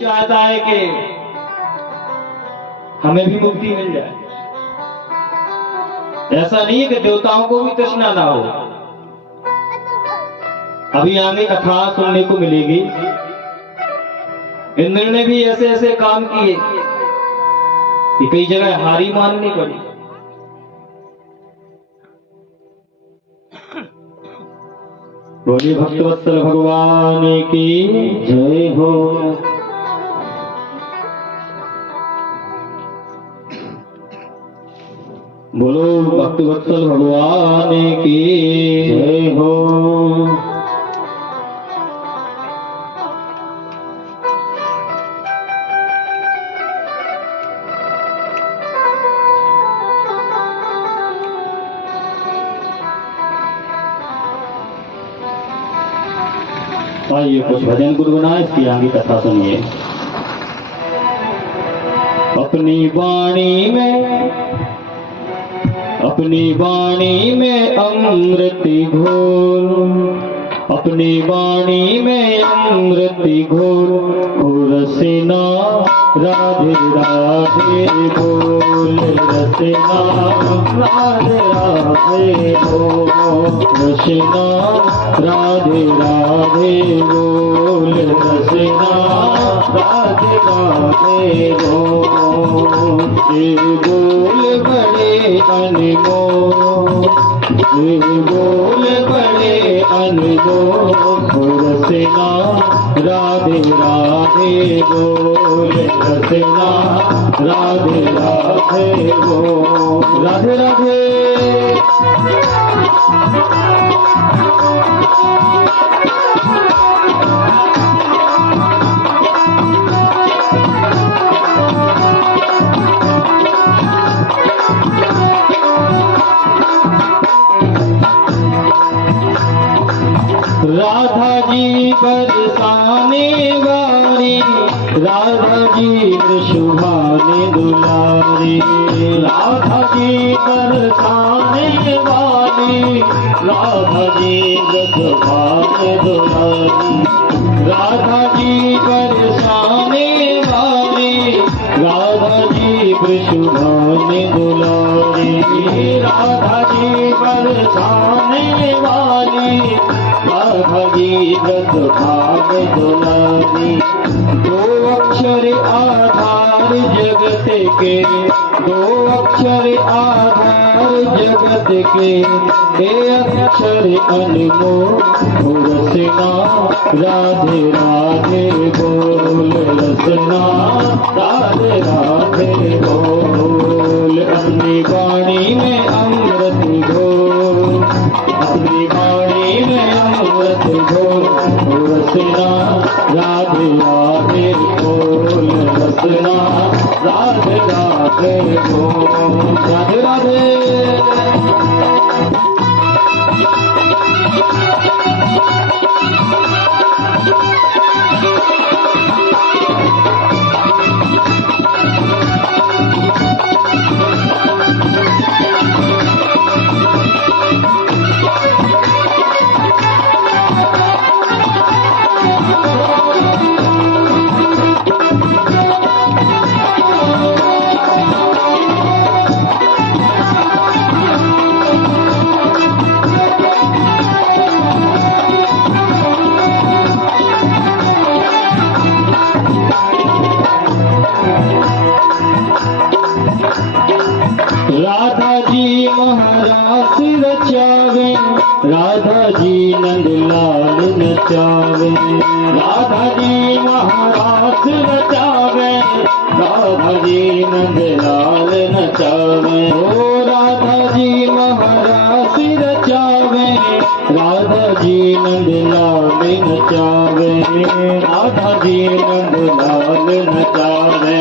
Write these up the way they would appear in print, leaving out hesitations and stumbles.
चाहता है कि हमें भी मुक्ति मिल जाए। ऐसा नहीं है कि देवताओं को भी तृष्णा ना हो। अभी आगे कथा सुनने को मिलेगी। इंद्र ने भी ऐसे ऐसे काम किए कि कई जगह हारी माननी पड़ी। बोलिए भक्तवत्सल भगवान की जय हो। बोलो भक्तवत्सल भगवान की जय हो। आइए कुछ भजन गुनगुनाए, इसकी आगे कथा सुनिए। अपनी वाणी में अमृत घोल, अपनी वाणी में अमृत घोल, रसना राधे राधे बोल, रसना राधे राधे बोल, रसना राधे राधे बोल, रसना राधे राधे बोल। ये बोल बड़े अनमोल, ये बोल बड़े अनमोल, रसना राधे राधे बोल, रसना राधे राधे बोल। राधे राधे राधा जी बरसाने वाली, राधा जी शुभाने दुलारी, राधा जी बरसाने वाली, राधा जी शुभाने दुलारी, राधा जी बरसाने वाली, राधा जी शुभाने दुलारी, राधा जी बरसाने वाली, राधा जी व्रत भाग दुलारी। दो अक्षर आधार जगत के, दो अक्षर आधार जगत के, एक अक्षर अनमोल, रसना राधे राधे बोल, रसना राधे राधे बोल। अपनी वाणी में अमृत घोल, अपनी वाणी में अमृत घोल, रसना राधे राधे बोल, रसना राधे राधे बोल। राधे राधे राधा जी महारास रचावे, राधा जी नंदलाल नचावे, राधा जी महारास रचावे, राधा जी नंदलाल नचावे। ओ राधा जी महारास रचावे, राधा जी नंदलाल नचावे, राधा जी नंदलाल नचावे,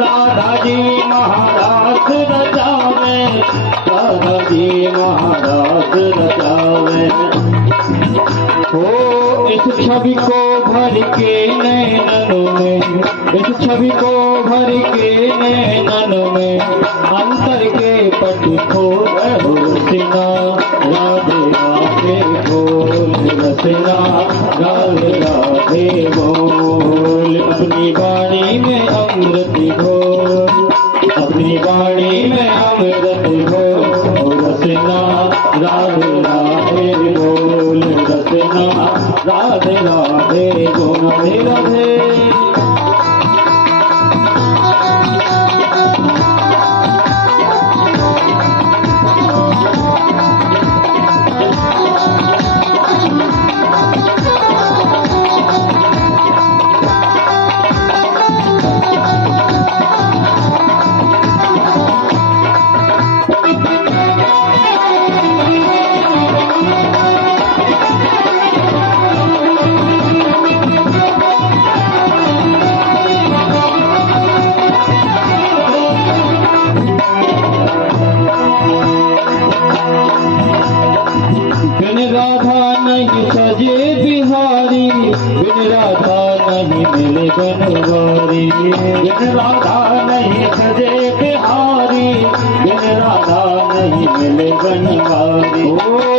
राधा जी महारास रचावे, राधा जी महाराज रचावे। हो इस छवि को भर के नैनन में, इस छवि को भर के नैनन में, अंतर के पट खोल, रसना राधे राधे बोल, रसना राधे राधे बोल। अपनी अपनी वाणी में अमृत घोल, अपनी वाणी में अमृत घोल, रसना राधे राधे बोल, रसना राधे राधे बोल, राधे राधे। सजे बिहारी बिन राधा नहीं मिले बनवारी, बिन राधा नहीं सजे बिहारी बिन राधा नहीं मिले बनवारी, ओ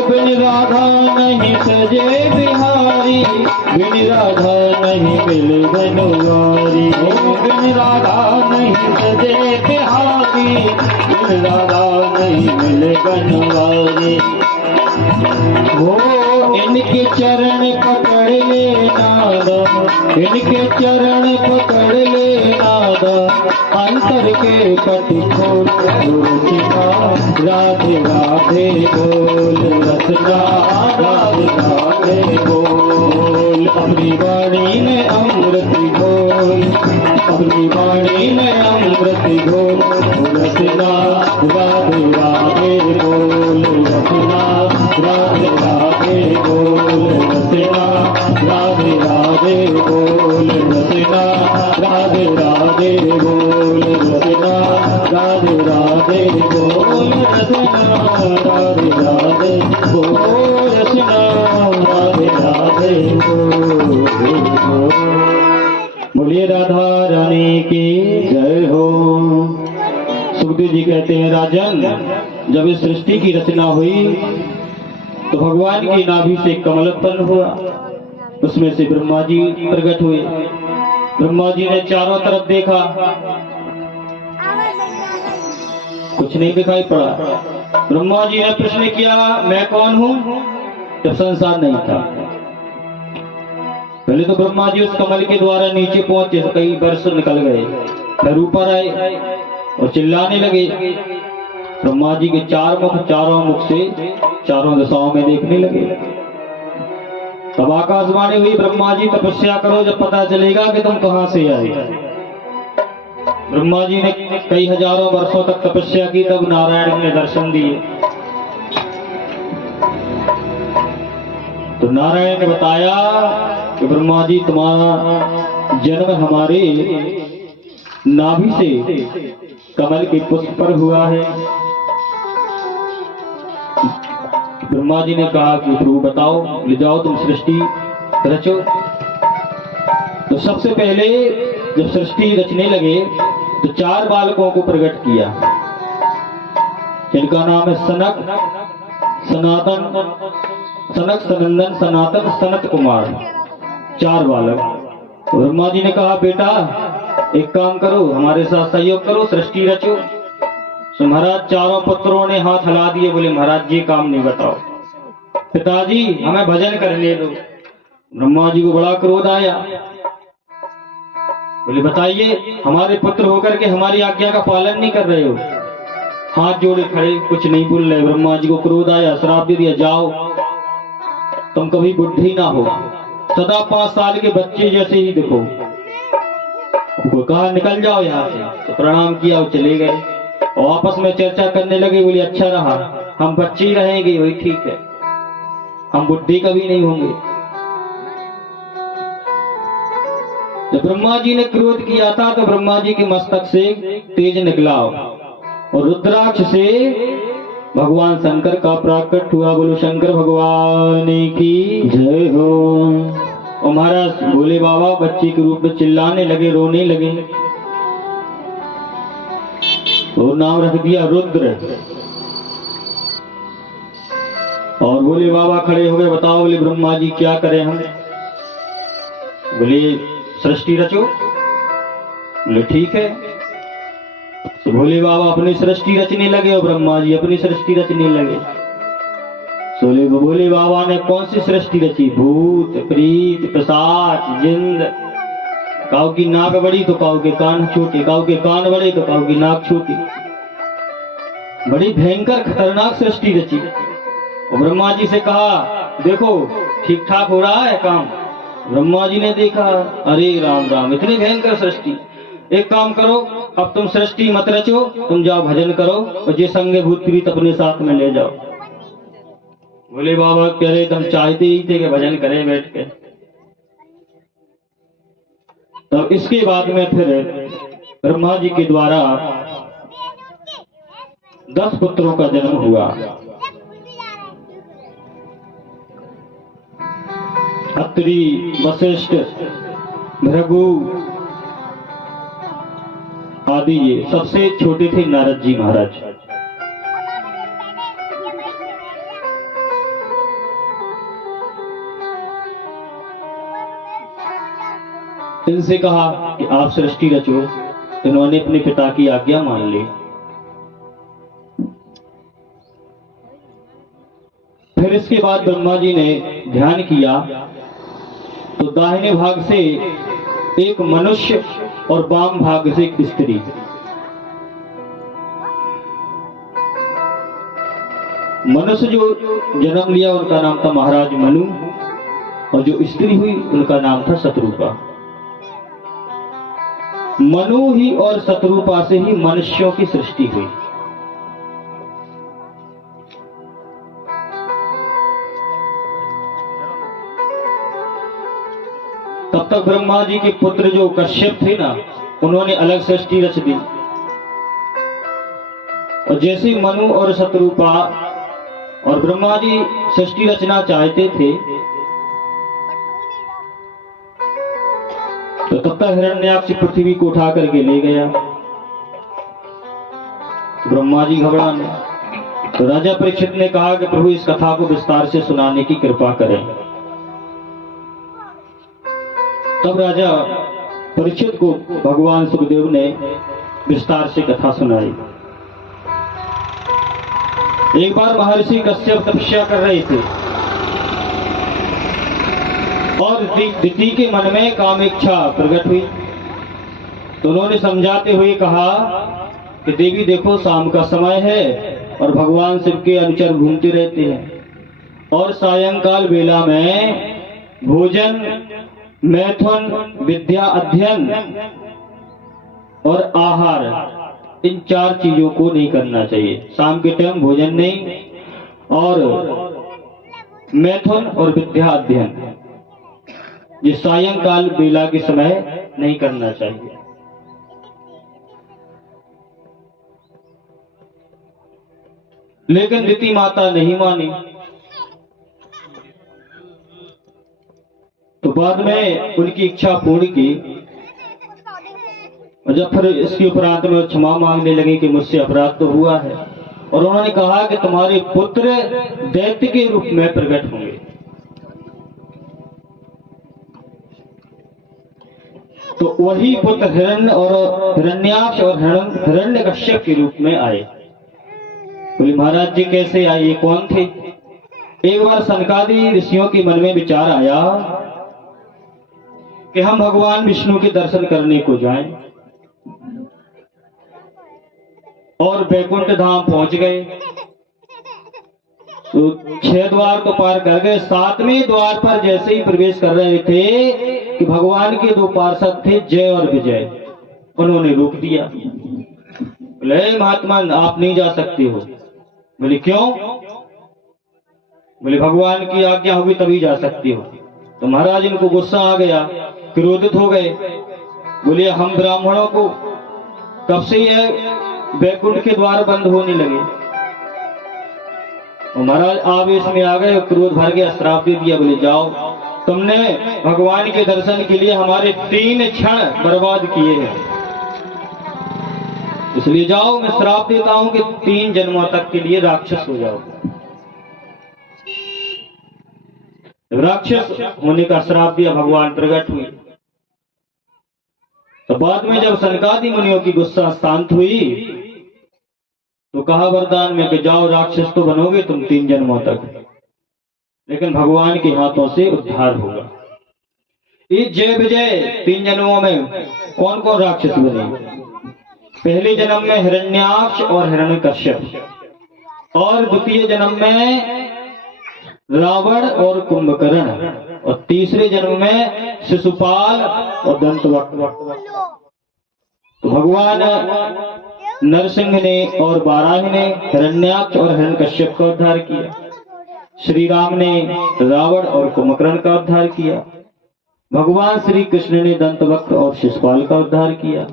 बिन राधा नहीं सजे बिहारी बिन राधा नहीं मिले बनवारी, ओ बिन राधा नहीं सजे बिहारी बिन राधा नहीं मिले बनवारी। वो इनके चरण पकड़ ले नादा, इनके चरण पकड़ ले नादा, अंतर के पट खोल, रसना राधे राधे बोल, रसना राधे राधे बोल, अपनी वाणी में अमृत घोल, अपनी वाणी में अमृत घोल, रसना राधे राधे बोल, रसना राधे राधे बोल, रसना राधे राधे बोल, रसना राधे राधे बोल, रसना राधे राधे बोल, रसना राधे राधे बोल, रसना राधे राधे बोल। बोलिए राधा रानी की जय हो। सुखदेव जी कहते हैं, राजन जब इस सृष्टि की रचना हुई तो भगवान की नाभि से कमल उत्पन्न हुआ, उसमें से ब्रह्मा जी प्रकट हुए। ब्रह्मा जी ने चारों तरफ देखा, कुछ नहीं दिखाई पड़ा। ब्रह्मा जी ने प्रश्न किया, मैं कौन हूँ? जब संसार नहीं था। पहले तो ब्रह्मा जी उस कमल के द्वारा नीचे पहुंचे, कई वर्ष निकल गए, फिर ऊपर आए और चिल्लाने लगे। ब्रह्मा जी के चार मुख, चारों मुख से चारों दिशाओं में देखने लगे। तब आकाशवाणी हुई, ब्रह्मा जी तपस्या करो, जब पता चलेगा कि तुम कहां से आए। ब्रह्मा जी ने कई हजारों वर्षों तक तपस्या की, तब नारायण ने दर्शन दिए। तो नारायण ने बताया कि ब्रह्मा जी तुम्हारा जन्म हमारे नाभि से कमल के पुष्प पर हुआ है। ब्रह्मा जी ने कहा कि प्रभु बताओ, ले जाओ तुम सृष्टि रचो। तो सबसे पहले जब सृष्टि रचने लगे तो चार बालकों को प्रकट किया, जिनका नाम है सनक, सनातन, सनक, सनंदन, सनातन, सनत कुमार, चार बालक। तो ब्रह्मा जी ने कहा, बेटा एक काम करो, हमारे साथ सहयोग करो, सृष्टि रचो। तो महाराज चारों पुत्रों ने हाथ हिला दिए, बोले महाराज ये काम नहीं, बताओ। पिताजी हमें भजन करने दो। ब्रह्मा जी को बड़ा क्रोध आया, बोले बताइए, हमारे पुत्र होकर के हमारी आज्ञा का पालन नहीं कर रहे हो। हाथ जोड़े खड़े, कुछ नहीं बोल रहे। ब्रह्मा जी को क्रोध आया, श्राप दे दिया, जाओ तुम कभी बुद्धि ना हो, सदा 5 साल के बच्चे जैसे ही दिखो। कहा निकल जाओ यहाँ से। तो प्रणाम किया और चले गए और आपस में चर्चा करने लगे। बोले अच्छा रहा, हम बच्चे ही रहेंगे, वही ठीक है, हम बुद्धि कभी नहीं होंगे। जब ब्रह्मा जी ने क्रोध किया था तो ब्रह्मा जी के मस्तक से तेज निकला और रुद्राक्ष से भगवान शंकर का प्राकट हुआ। बोलो शंकर भगवान की जय हो। और महाराज भोले बाबा बच्चे के रूप में चिल्लाने लगे, रोने लगे। तो नाम रख दिया रुद्र। और भोले बाबा खड़े हो गए, बताओ। बोले ब्रह्मा जी क्या करें हम? बोले सृष्टि रचो। बोले ठीक है। तो भोले बाबा अपनी सृष्टि रचने लगे और ब्रह्मा जी अपनी सृष्टि रचने लगे। भोले बाबा ने कौन सी सृष्टि रची? भूत प्रीत पिशाच जिंद। काऊ की नाक बड़ी तो काऊ के कान छोटे, काऊ के कान बड़े तो काऊ की नाक छोटी। बड़ी भयंकर खतरनाक सृष्टि रची। और ब्रह्मा जी से कहा देखो ठीक ठाक हो रहा है काम। ब्रह्मा जी ने देखा, अरे राम राम, इतनी भयंकर सृष्टि। एक काम करो, अब तुम सृष्टि मत रचो, तुम जाओ भजन करो और जे संगे भूत प्रीत अपने साथ में ले जाओ। बोले बाबा कह रहे हम चाहते ही थे कि भजन करें बैठ के। तो इसके बाद में फिर ब्रह्मा जी के द्वारा 10 पुत्रों का जन्म हुआ। अत्रि, वशिष्ठ, भृगु आदि। ये सबसे छोटे थे नारद जी महाराज। इनसे कहा कि आप सृष्टि रचो। इन्होंने अपने पिता की आज्ञा मान ली। फिर इसके बाद ब्रह्मा जी ने ध्यान किया तो दाहिने भाग से एक मनुष्य और वाम भाग से एक स्त्री। मनुष्य जो जन्म लिया उनका नाम था महाराज मनु, और जो स्त्री हुई उनका नाम था शत्रुपा। मनु ही और शत्रुपा से ही मनुष्यों की सृष्टि हुई। तब तक ब्रह्मा जी के पुत्र जो कश्यप थे ना, उन्होंने अलग सृष्टि रच दी। और जैसे मनु और शत्रुपा और ब्रह्मा जी सृष्टि रचना चाहते थे तो तब तक हिरण्याक्ष पृथ्वी को उठा करके ले गया। तो ब्रह्मा जी घबराने। तो राजा परीक्षित ने कहा कि प्रभु इस कथा को विस्तार से सुनाने की कृपा करें। तब राजा परीक्षित को भगवान सुखदेव ने विस्तार से कथा सुनाई। एक बार महर्षि कश्यप तपस्या कर रहे थे और दिति के मन में कामेच्छा प्रकट हुई। तो उन्होंने समझाते हुए कहा कि देवी देखो शाम का समय है और भगवान शिव के अनुचर घूमते रहते हैं और सायंकाल वेला में भोजन, मैथुन, विद्या अध्ययन और आहार, इन 4 चीजों को नहीं करना चाहिए। शाम के टाइम भोजन नहीं, और मैथुन और विद्या अध्ययन ये सायंकाल बेला के समय नहीं करना चाहिए। लेकिन दिति माता नहीं मानी। तो बाद में उनकी इच्छा पूर्ण की। और जब फिर इसके उपरांत में क्षमा मांगने लगे कि मुझसे अपराध तो हुआ है, और उन्होंने कहा कि तुम्हारे पुत्र दैत्य के रूप में प्रकट होंगे। तो वही पुत्र हिरण्याक्ष और हिरण्यकश्यप के रूप में आए। बोले महाराज जी कैसे आए, ये कौन थे? एक बार सनकादि ऋषियों के मन में विचार आया कि हम भगवान विष्णु के दर्शन करने को जाएं, और वैकुंठ धाम पहुंच गए। तो 6 द्वार तो पार कर गए। 7वें द्वार पर जैसे ही प्रवेश कर रहे थे कि भगवान के 2 पार्षद थे, जय और विजय, उन्होंने रोक दिया। बोले महात्मा आप नहीं जा सकते हो। बोले क्यों? बोले भगवान की आज्ञा होगी तभी जा सकते हो। तो महाराज इनको गुस्सा आ गया, क्रोधित हो गए। बोले हम ब्राह्मणों को कब से यह वैकुंठ के द्वार बंद होने लगे। और महाराज आवेश में आ गए, क्रोध भर गया, श्राप दे दिया। बोले जाओ, तुमने भगवान के दर्शन के लिए हमारे 3 क्षण बर्बाद किए हैं, इसलिए जाओ, मैं श्राप देता हूं कि 3 जन्मों तक के लिए राक्षस हो जाओ। राक्षस होने का श्राप दिया, भगवान प्रकट हुए। तो बाद में जब सनकादि मुनियों की गुस्सा शांत हुई तो कहा वरदान में कि जाओ राक्षस तो बनोगे तुम 3 जन्मों तक, लेकिन भगवान के हाथों से उद्धार होगा। इस जय विजय 3 जन्मों में कौन कौन राक्षस बने? पहले जन्म में हिरण्याक्ष और हिरण्यकश्यप, और द्वितीय जन्म में रावण और कुंभकर्ण, और तीसरे जन्म में शिशुपाल और दंतवक्र। तो भगवान नरसिंह ने और वाराही ने हिरण्याक्ष और हिरण्यकश्यप का उद्धार किया। श्री राम ने रावण और कुंभकर्ण का उद्धार किया। भगवान श्री कृष्ण ने दंतवक्र और शिशुपाल का उद्धार किया।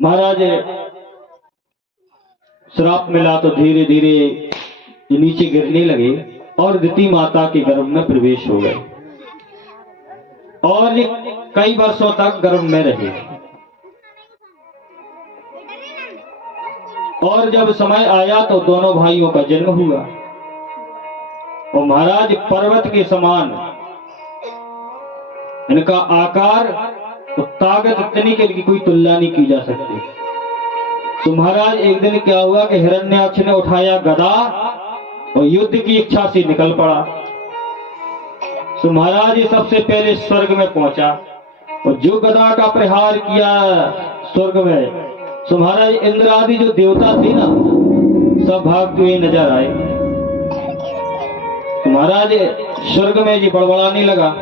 महाराज श्राप मिला तो धीरे धीरे ये नीचे गिरने लगे और दिति माता के गर्भ में प्रवेश हो गए, और ये कई वर्षों तक गर्भ में रहे। और जब समय आया तो दोनों भाइयों का जन्म हुआ, और महाराज पर्वत के समान इनका आकार, तो ताकत इतनी कि इनकी कोई तुलना नहीं की जा सकती। तो महाराज एक दिन क्या हुआ कि हिरण्याक्ष ने उठाया गदा और युद्ध की इच्छा से निकल पड़ा। तो महाराज सबसे पहले स्वर्ग में पहुंचा, और जो गदा का प्रहार किया स्वर्ग में, तो महाराज इंद्र आदि जो देवता थे ना, सब भागते हुए नजर आए। तो महाराज स्वर्ग में जी बड़बड़ाने लगा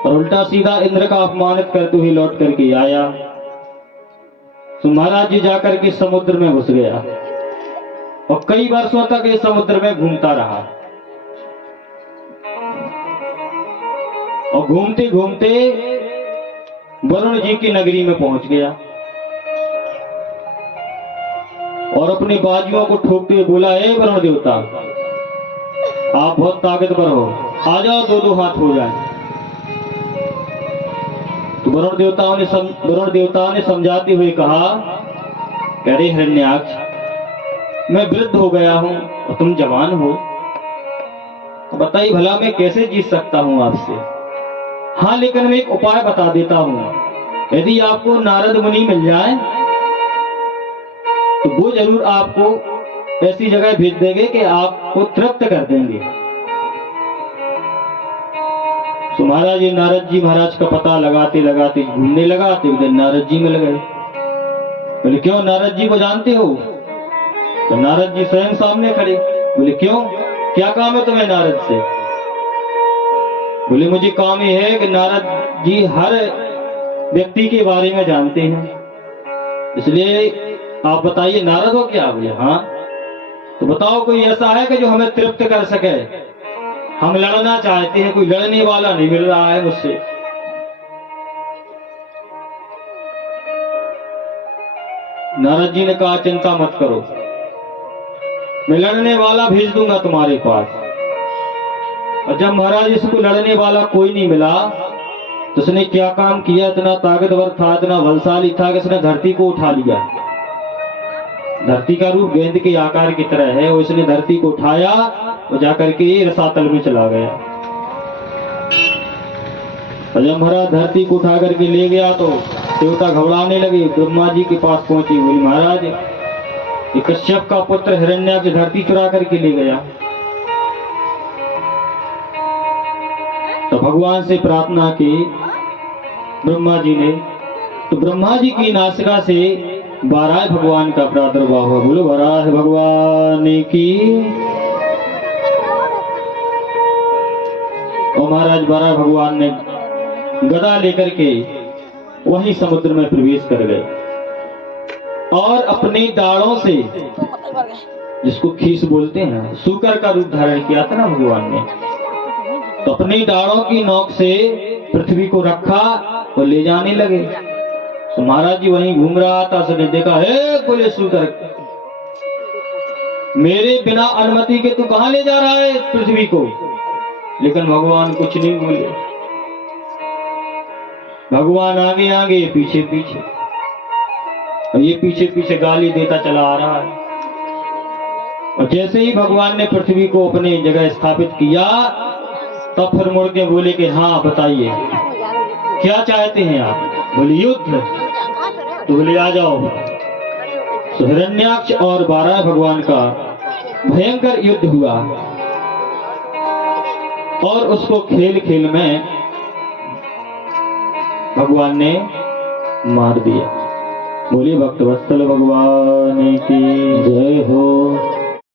और उल्टा सीधा इंद्र का अपमानित करते हुए लौट करके आया। तो महाराज जी जाकर के समुद्र में घुस गया, और कई वर्षों तक इस समुद्र में घूमता रहा, और घूमते घूमते वरुण जी की नगरी में पहुंच गया, और अपने बाजुओं को ठोकते हुए बोला, हे वरुण देवता, आप बहुत ताकतवर हो, आ जाओ, 2-2 हाथ हो जाए। तो वरुण देवता ने समझाते हुए कहा, अरे हिरण्याक्ष, मैं वृद्ध हो गया हूं और तुम जवान हो, तो बताइए भला मैं कैसे जीत सकता हूं आपसे? हाँ, लेकिन मैं एक उपाय बता देता हूं। यदि आपको नारद मुनि मिल जाए तो वो जरूर आपको ऐसी जगह भेज देंगे कि आपको तृप्त कर देंगे। तो महाराज नारद जी महाराज का पता लगाते लगाते घूमने लगा, तो एक दिन नारद जी मिल गए। बोले, क्यों नारद जी को जानते हो? तो नारद जी स्वयं सामने खड़े। बोले, क्यों, क्या काम है तुम्हें नारद से? बोले, मुझे काम ये है कि नारद जी हर व्यक्ति के बारे में जानते हैं, इसलिए आप बताइए नारद हो क्या? बोले, हाँ। तो बताओ कोई ऐसा है कि जो हमें तृप्त कर सके? हम लड़ना चाहते हैं, कोई लड़ने वाला नहीं मिल रहा है मुझसे। नारद जी ने कहा, चिंता मत करो, मैं लड़ने वाला भेज दूंगा तुम्हारे पास। और जब महाराज इसको लड़ने वाला कोई नहीं मिला, तो उसने क्या काम किया, इतना ताकतवर था, इतना बलशाली था कि उसने धरती को उठा लिया। धरती का रूप गेंद के आकार की तरह है, उसने धरती को उठाया और जाकर के रसातल में चला गया। और जब महाराज धरती को उठा करके ले गया तो देवता घबराने लगे, ब्रह्मा जी के पास पहुंची। बोली, महाराज ये कश्यप का पुत्र हिरण्याक्ष धरती चुरा करके ले गया। तो भगवान से प्रार्थना की ब्रह्मा जी ने, तो ब्रह्मा जी की नासिका से वाराह भगवान का प्रादुर्भाव हुआ। बोलो वाराह भगवान की। और महाराज वाराह भगवान ने गदा लेकर के वही समुद्र में प्रवेश कर गए, और अपनी दाढ़ों से, जिसको खीस बोलते हैं, सूकर का रूप धारण किया था ना भगवान ने, तो अपनी दाढ़ों की नोक से पृथ्वी को रखा और ले जाने लगे। तो महाराज जी वहीं घूम रहा था, उसने देखा, हे बोले सूकर, मेरे बिना अनुमति के तू कहां ले जा रहा है पृथ्वी को? लेकिन भगवान कुछ नहीं बोले। भगवान आगे आगे, पीछे पीछे, और ये पीछे पीछे गाली देता चला आ रहा है। और जैसे ही भगवान ने पृथ्वी को अपने जगह स्थापित किया, तब फिर मुड़ के बोले कि हाँ बताइए, क्या चाहते हैं आप? बोले युद्ध। तो बोले आ जाओ। तो हिरण्याक्ष और 12 भगवान का भयंकर युद्ध हुआ और उसको खेल खेल में भगवान ने मार दिया। बोलिए भक्तवत्सल भगवान की जय हो।